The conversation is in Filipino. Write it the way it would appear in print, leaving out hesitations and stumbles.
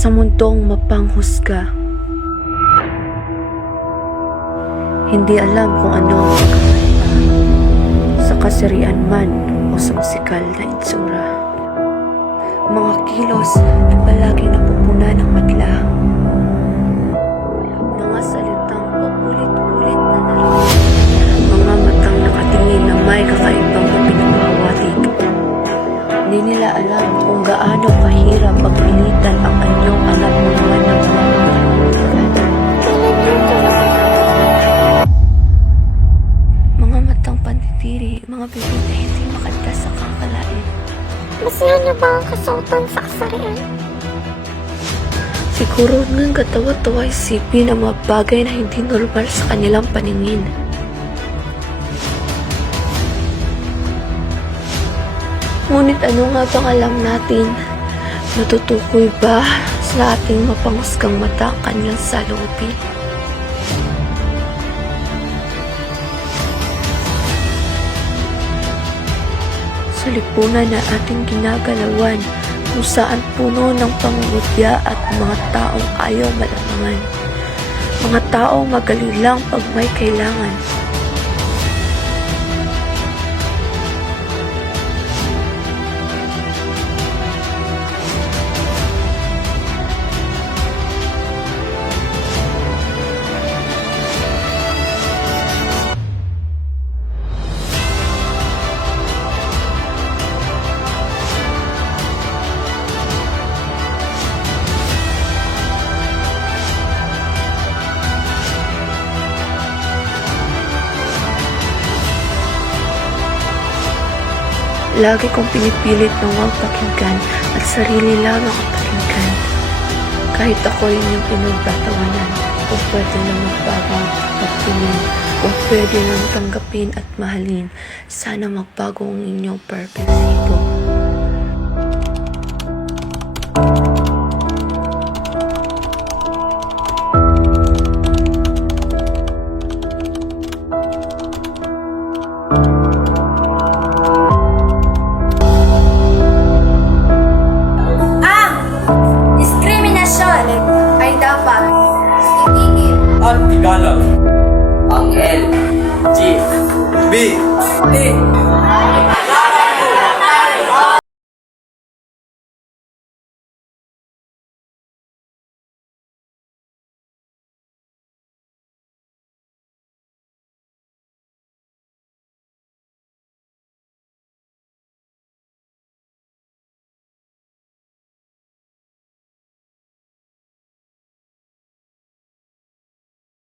sa mundong mapanghusga. Hindi alam kung ano ang kakaiba sa kasarian man o sa musikal na itsura. Mga kilos ay palagi napupuna ng madla. Mga salitang paulit-ulit na narinig. Mga matang nakatingin na may kakaibang mapinaghawatig. Hindi nila alam kung gaano kahirap pagpilitan ang anyong anak ng mga matang panditiri, mga bibig na hindi makanta sa kakalain. Basihan niyo ba ang kasuotan sa kasarian? Siguro ngang katawa-tawa isipin ang mga bagay na hindi normal sa kanilang paningin. Ngunit ano nga bang alam natin? Natutukoy ba sa ating mapanghusgang mata ang kanyang saloobin? Sa lipunan na ating ginagalawan, kung saan puno ng pangungutya at mga taong ayaw malamangan. Mga taong magaling lang pag may kailangan. Lagi kong pinipilit na huwag pakinggan at sarili lamang ang pakinggan. Kahit ako'y inyong pinagtatawanan, kung pwede lang magbago at tingin, kung pwede lang tanggapin at mahalin, sana magbago ang inyong perpektibo. Ay dapat itigil at igalang ang L, G, B, T,